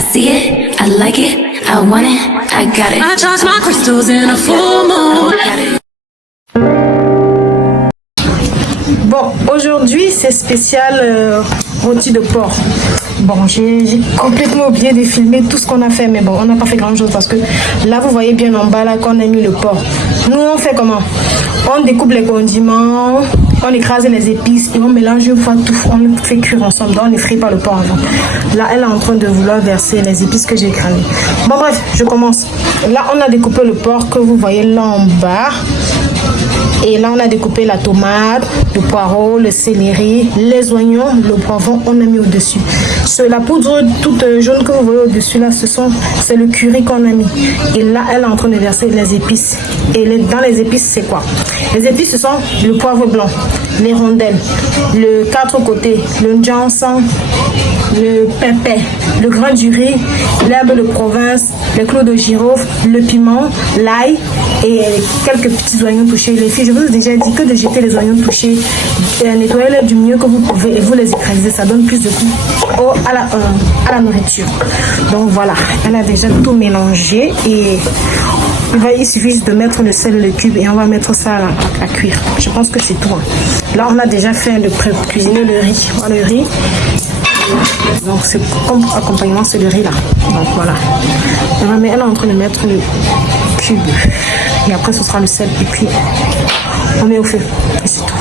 I see it, I like it, I want it, I got it. I charge my crystals in a full moon. Bon, aujourd'hui c'est spécial rôti de porc. Bon, j'ai complètement oublié de filmer tout ce qu'on a fait, mais bon, on n'a pas fait grand chose parce que là, vous voyez bien en bas là qu'on a mis le porc. Nous, on fait comment? On découpe les condiments, on écrase les épices et on mélange une fois tout, on le fait cuire ensemble. Donc, on ne frit pas le porc avant. Là, elle est en train de vouloir verser les épices que j'ai écrasées. Bon, bref, je commence. Là, on a découpé le porc que vous voyez là en bas. Et là, on a découpé la tomate, le poireau, le céleri, les oignons, le poivron, on a mis au-dessus. La poudre toute jaune que vous voyez au-dessus, là, c'est le curry qu'on a mis. Et là, elle est en train de verser les épices. Et dans les épices, c'est quoi? Les épices, ce sont le poivre blanc, les rondelles, le 4 côtés, le ginseng, le pépé, le grain du riz, l'herbe de province, les clous de girofle, le piment, l'ail et quelques petits oignons touchés. Les filles, je vous ai déjà dit que de jeter les oignons touchés, nettoyez-les du mieux que vous pouvez et vous les écrasez. Ça donne plus de goût à la nourriture. Donc voilà, elle a déjà tout mélangé et il suffit juste de mettre le sel, le cube et on va mettre ça à cuire. Je pense que c'est tout. Là, on a déjà fait le cuisiner le riz. Voilà, le riz. Donc c'est comme accompagnement, c'est le riz là. Donc voilà. Elle est en train de mettre le cube. Et après ce sera le sel et puis on met au feu. Et c'est tout.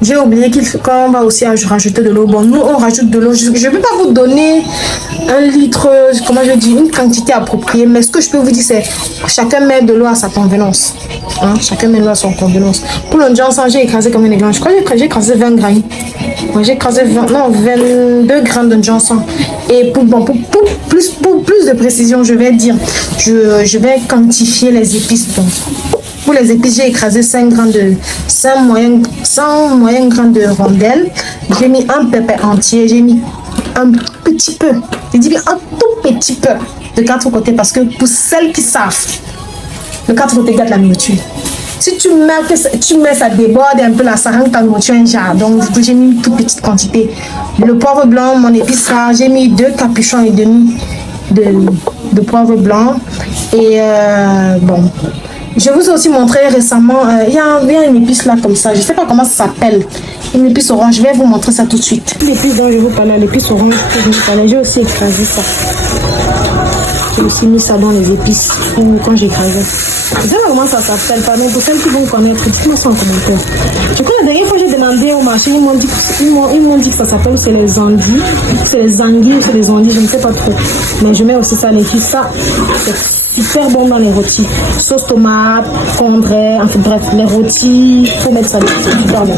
J'ai oublié qu'on va aussi rajouter de l'eau. Bon, nous on rajoute de l'eau. Je ne peux pas vous donner un litre, comment je dis, une quantité appropriée. Mais ce que je peux vous dire, c'est chacun met de l'eau à sa convenance. Hein? Chacun met de l'eau à son convenance. Pour le ginseng, j'ai écrasé combien de grammes? Je crois que j'ai écrasé 20 grammes. Ouais, j'ai écrasé 22 grammes de ginseng. Et pour plus de précision, je vais dire, je vais quantifier les épices. Donc, pour les épices, j'ai écrasé 100 moyens grammes de rondelles. J'ai mis un pépé entier. J'ai mis un petit peu, je dis bien un tout petit peu de 4 côtés parce que pour celles qui savent, le 4 côtés gâte la nourriture. Si tu mets ça déborde un peu là, ça rend ta nourriture un jar. Donc j'ai mis une toute petite quantité. Le poivre blanc, mon épice là, j'ai mis 2 capuchons et demi de poivre blanc. Et bon, je vous ai aussi montré récemment, il y a une épice là comme ça, je ne sais pas comment ça s'appelle. Une épice orange, je vais vous montrer ça tout de suite. L'épice dont je vous parlais, l'épice orange que je vous parlais, j'ai aussi écrasé ça. J'ai aussi mis ça dans les épices quand j'ai écrasé. Je ne sais pas comment ça s'appelle, pardon, pour celles qui vont connaître, dites-moi ça en commentaire. Je crois que la dernière fois j'ai demandé au marché, ils m'ont dit que ça s'appelle, c'est les anguilles. C'est les anguilles ou c'est les anguilles, je ne sais pas trop. Mais je mets aussi ça, les filles, ça, c'est super bon dans les rôtis. Sauce tomate, congrais, enfin bref, les rôtis, il faut mettre ça, c'est super bon.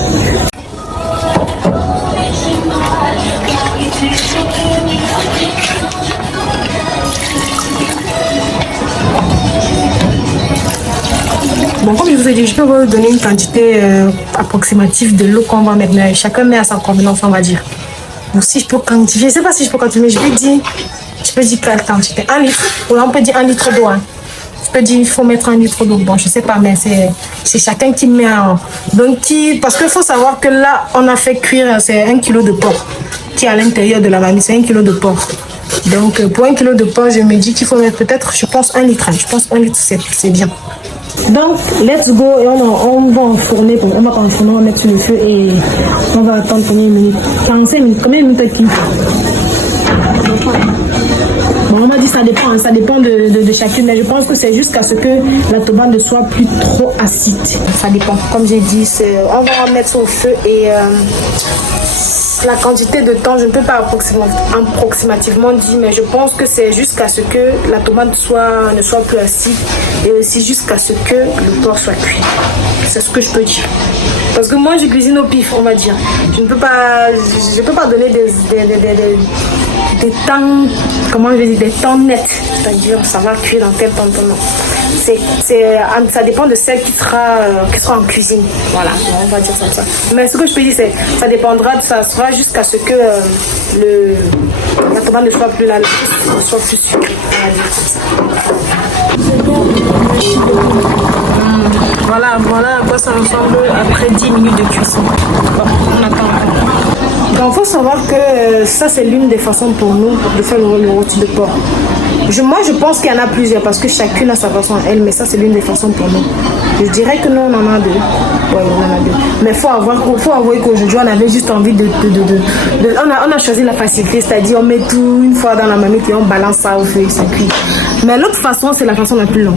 Bon, comme je vous ai dit, je peux vous donner une quantité approximative de l'eau qu'on va mettre. Mais chacun met à sa convenance, on va dire. Donc, si je peux quantifier, je ne sais pas si je peux quantifier, mais je peux dire quelle quantité. 1 litre, ou là on peut dire 1 litre d'eau. Hein. Je peux dire il faut mettre 1 litre d'eau. Bon, je ne sais pas, mais c'est chacun qui met en. Donc, parce qu'il faut savoir que là, on a fait cuire, c'est 1 kg de porc qui est à l'intérieur de la mamie, c'est 1 kg de porc. Donc, pour 1 kg de porc, je me dis qu'il faut mettre peut-être, je pense, 1 litre. Je pense 1 litre, c'est bien. Donc, let's go et on va enfourner, on va enfourner, on va mettre sur le feu et on va attendre combien de minutes? 45 minutes, combien de minutes qui? Bon, on m'a dit ça dépend de chacune, mais je pense que c'est jusqu'à ce que la tomate ne soit plus trop acide. Ça dépend, comme j'ai dit, on va mettre au feu et la quantité de temps, je ne peux pas approximativement dire, mais je pense que c'est jusqu'à ce que la tomate ne soit plus acide et aussi jusqu'à ce que le porc soit cuit. C'est ce que je peux dire. Parce que moi, je cuisine au pif, on va dire. Je ne peux pas donner des temps, comment je vais dire, des temps nets. C'est-à-dire, ça va cuire dans tel temps, non. Ça dépend de celle qui sera en cuisine. Voilà, on va dire ça. Mais ce que je peux dire, c'est ça dépendra, ça sera jusqu'à ce que la tomate ne soit plus là, ne soit plus sûre. On va dire comme ça. Voilà à quoi ça ressemble après 10 minutes de cuisson. Bon, on attend encore. Donc, il faut savoir que ça, c'est l'une des façons pour nous de faire le rôti de porc. Moi, je pense qu'il y en a plusieurs parce que chacune a sa façon à elle, mais ça, c'est l'une des façons pour nous. Je dirais que nous, on en a deux. Oui, on en a deux. Mais il faut avouer qu'aujourd'hui, on avait juste envie on a choisi la facilité, c'est-à-dire on met tout une fois dans la marmite et on balance ça au feu et ça cuit. Mais l'autre façon, c'est la façon la plus longue.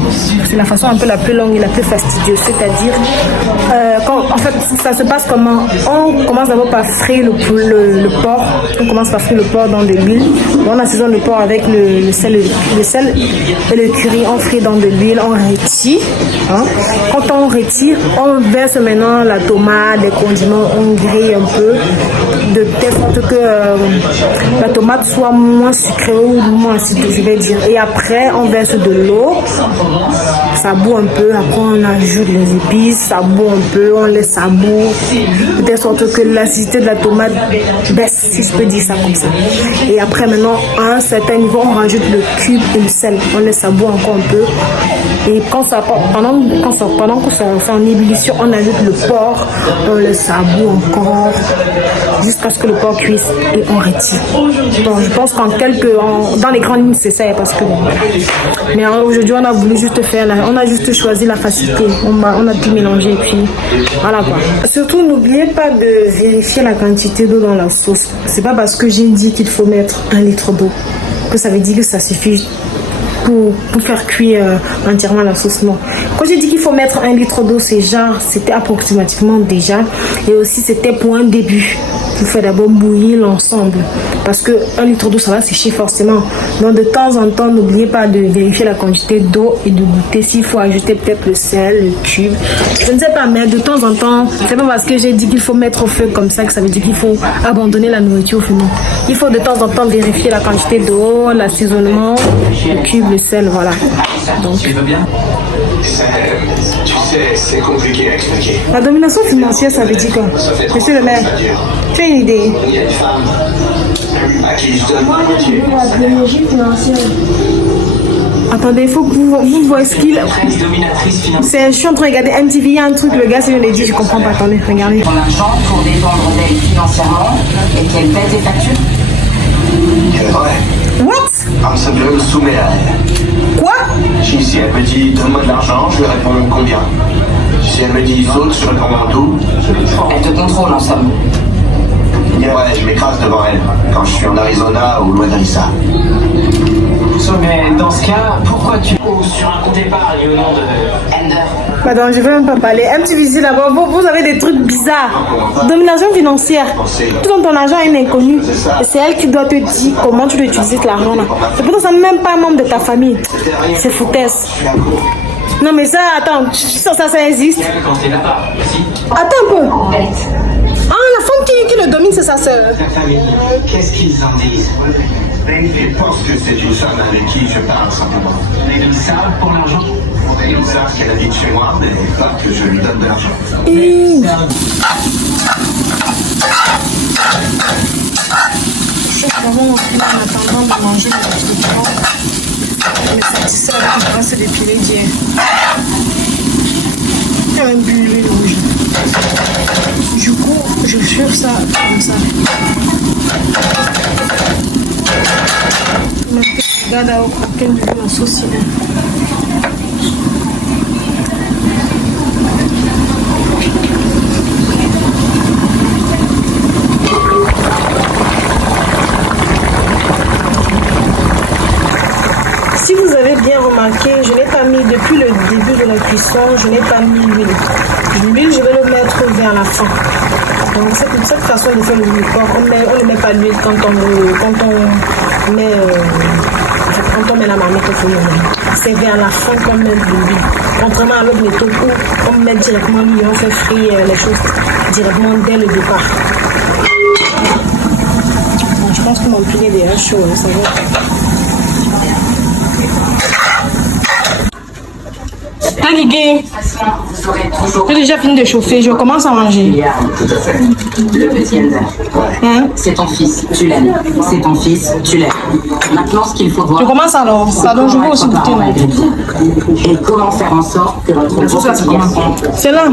C'est la façon un peu la plus longue et la plus fastidieuse. C'est-à-dire, en fait, ça se passe comment? On commence d'abord par frire le porc. On commence par frire le porc dans de l'huile. On assaisonne le porc avec le sel et le curry. On frit dans de l'huile, on retire. Hein? Quand on retire, on verse maintenant la tomate, les condiments, on grille un peu de telle sorte que la tomate soit moins sucrée ou moins acide, je vais dire. Et après, on verse de l'eau, ça bout un peu, après on ajoute les épices, ça bout un peu, on laisse ça bout, de telle sorte que l'acidité de la tomate baisse, si je peux dire ça comme ça. Et après maintenant, à un certain niveau, on rajoute le cube et le sel, on laisse ça bout encore un peu. Et pendant que ça fait en ébullition, on ajoute le porc, on laisse ça bout encore, jusqu'à ce que le porc cuise et on retire. Donc je pense dans les grandes lignes c'est ça, parce que mais aujourd'hui on a voulu juste on a juste choisi la facilité, on a tout mélangé et puis voilà quoi. Surtout n'oubliez pas de vérifier la quantité d'eau dans la sauce. C'est pas parce que j'ai dit qu'il faut mettre 1 litre d'eau que ça veut dire que ça suffit pour faire cuire entièrement la sauce. Non. Quand j'ai dit qu'il faut mettre 1 litre d'eau, c'était approximativement déjà. Et aussi, c'était pour un début. Il faut d'abord bouillir l'ensemble. Parce que 1 litre d'eau, ça va sécher forcément. Donc, de temps en temps, n'oubliez pas de vérifier la quantité d'eau et de goûter s'il faut ajouter peut-être le sel, le cube. Je ne sais pas, mais de temps en temps, c'est pas parce que j'ai dit qu'il faut mettre au feu comme ça que ça veut dire qu'il faut abandonner la nourriture au feu. Non. Il faut de temps en temps vérifier la quantité d'eau, l'assaisonnement, le cube, le sel, voilà. Donc, tu veux bien? Tu sais, c'est compliqué à expliquer. La domination financière, ça veut dire quoi? Monsieur le maire, tu as une idée? Il y a une femme à qui je donne Moi, mon métier. la domination financière. Attendez, il faut que vous voyez ce qu'il... Dominatrice financière. Je suis en train de regarder MTV, il y a un truc, le gars, si je l'ai dit, je comprends pas. Attendez, regardez. Ton argent pour dépendre d'elle financièrement et qu'elle paie tes factures. C'est vrai. What? Comme ça, je me soumets à elle. Quoi? Si elle me dit donne-moi de l'argent, je lui réponds combien. Si elle me dit saute, je réponds en tout. Elle te contrôle en somme. Ouais, je m'écrase devant elle quand je suis en Arizona ou loin d'Alissa. Mais dans ce cas, pourquoi tu oses sur un compte épargne au nom de Ender? Madame, je veux même pas parler. MTV là-bas, vous avez des trucs bizarres. Domination financière. Tout dans ton argent est inconnu. Et c'est elle qui doit te dire comment tu dois utiliser l'argent là. Et pourtant, c'est même pas un membre de ta famille. C'est foutaise. Non mais ça, attends, ça existe. Attends un peu. Ah, la femme qui le domine, c'est sa sœur. Ta famille, qu'est-ce qu'ils en disent? Ils pensent que c'est une femme avec qui je parle simplement. Mais ils savent pour l'argent. Ils savent qu'elle habite chez moi, mais pas que je lui donne de l'argent. Je suis vraiment en attendant de manger le petit temps. Mais ça, on va se dépiler d'hier. Il y a un bullet rouge. Du coup, je fure ça comme ça. Regarde à quel bullet la sauce il est. Si vous avez bien remarqué, je n'ai pas mis depuis le début de la cuisson, je n'ai pas mis l'huile. L'huile, je vais le mettre vers la fin. Donc cette façon de faire le porc, on ne met pas l'huile quand on met la marmite au feu. C'est vers la fin qu'on met de l'huile. Contrairement à l'autre méthode où on met directement l'huile, on fait frire les choses directement dès le départ. Bon, je pense que mon poulet est déjà chaud, hein, ça va. Guigui, j'ai déjà fini de chauffer, je commence à manger. Tout à fait. Le petit Ender. Hein? C'est ton fils, tu l'aimes. C'est ton fils, tu l'aimes. Maintenant, ce qu'il faut voir. Je commence alors, ça donc je vais aussi goûter. Et comment faire en sorte que votre beau petit garçon... C'est là.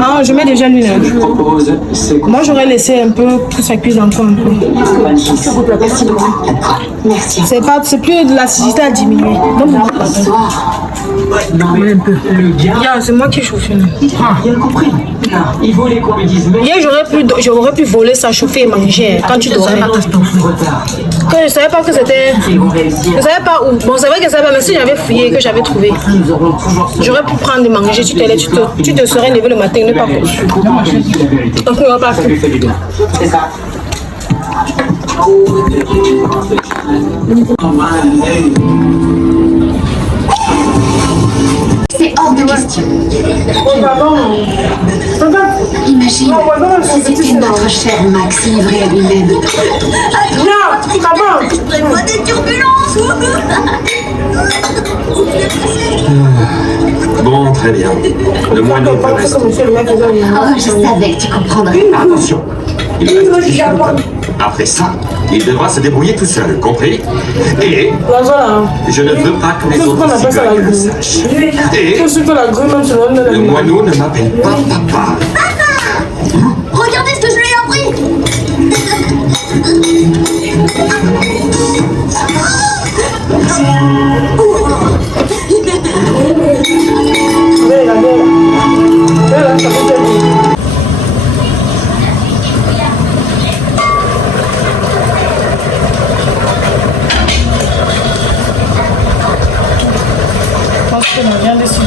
Ah, je mets déjà l'huile. Je propose, c'est Moi, j'aurais laissé un peu que ça cuise encore un peu. S'il vous plaît, merci beaucoup. Merci. C'est plus de l'acidité à diminuer. Donc, non mais le gars, c'est moi qui chauffe. il a compris. Non, il voulait qu'on lui dise mais Hier, j'aurais pu voler ça, chauffer et manger quand tu dormais. Quand je savais pas que c'était. Ils vont réussir. Je savais pas où. Bon, c'est vrai que je savais pas, mais si j'avais fouillé et que j'avais trouvé, Nous aurons toujours ce j'aurais pu prendre et manger. Tu te serais levé le matin et ne pas je suis content qu'elle dise la vérité. Donc, on va pas Ça faire. lui fait du bien. C'est ça. C'est hors de question. Imagine si c'était notre cher Max livré à lui-même. Prévois des turbulences. Bon, très bien. Le moins nous peut rester. Oh, je savais que tu comprendrais. Attention, il reste juste un peu. Après ça, il devra se débrouiller tout seul, compris? Et je ne veux pas que les autres cigognes le sachent. Et le moineau ne m'appelle pas papa. Regardez ce que je lui ai appris. Je pense que on vient de se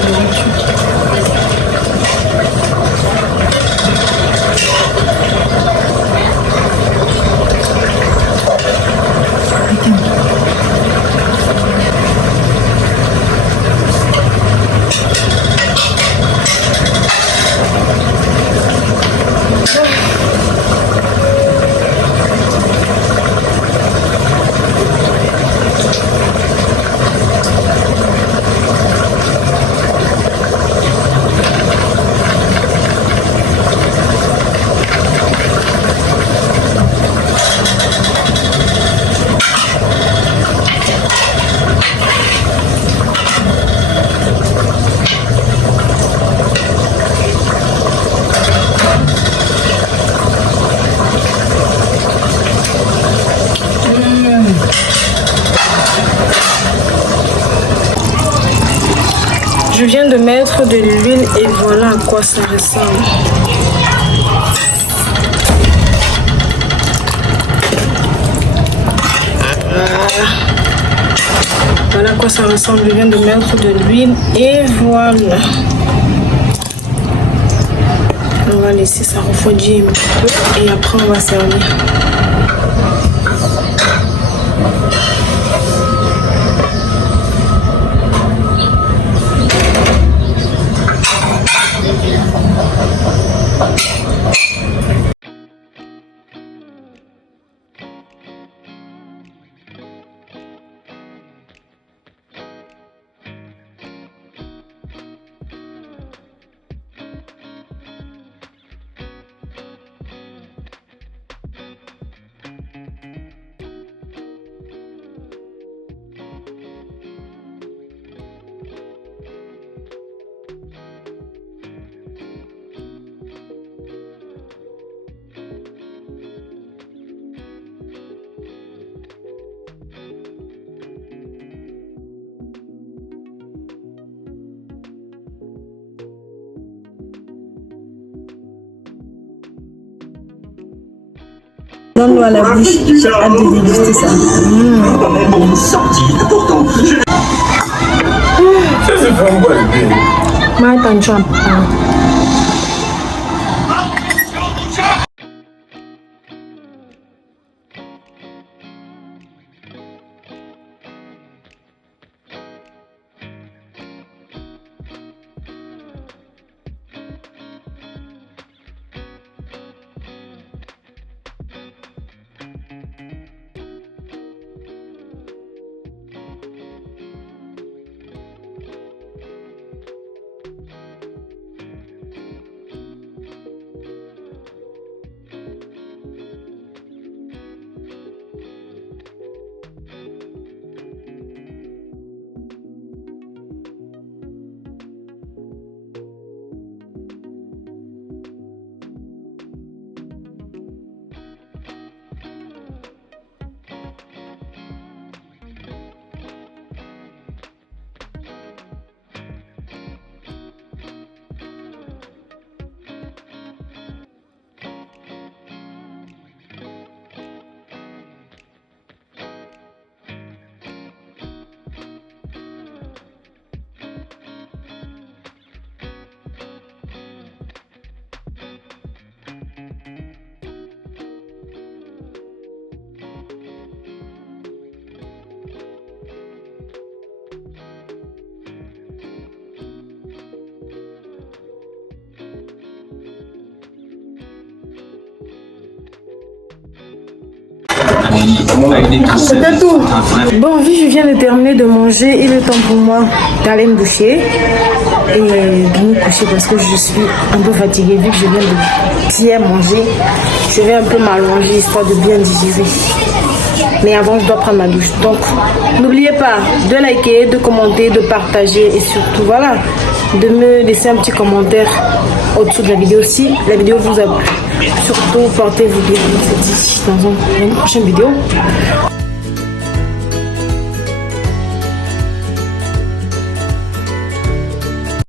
Je viens de mettre de l'huile et voilà à quoi ça ressemble. Voilà à quoi ça ressemble. Je viens de mettre de l'huile et voilà. On va laisser ça refroidir un peu et après on va servir. Donne-nous à la bouche, j'ai hâte de déguster ça. Bonne sortie, pourtant. Ça se fait quoi, My tancham. avec des pincettes. C'était tout. Bon, vu que je viens de terminer de manger, il est temps pour moi d'aller me doucher et de me coucher parce que je suis un peu fatiguée vu que je viens de bien manger. Je vais un peu m'allonger histoire de bien digérer. Mais avant, je dois prendre ma douche. Donc, n'oubliez pas de liker, de commenter, de partager et surtout, voilà, de me laisser un petit commentaire au-dessous de la vidéo si la vidéo vous a plu. Surtout, portez-vous bien. On se dit dans une prochaine vidéo.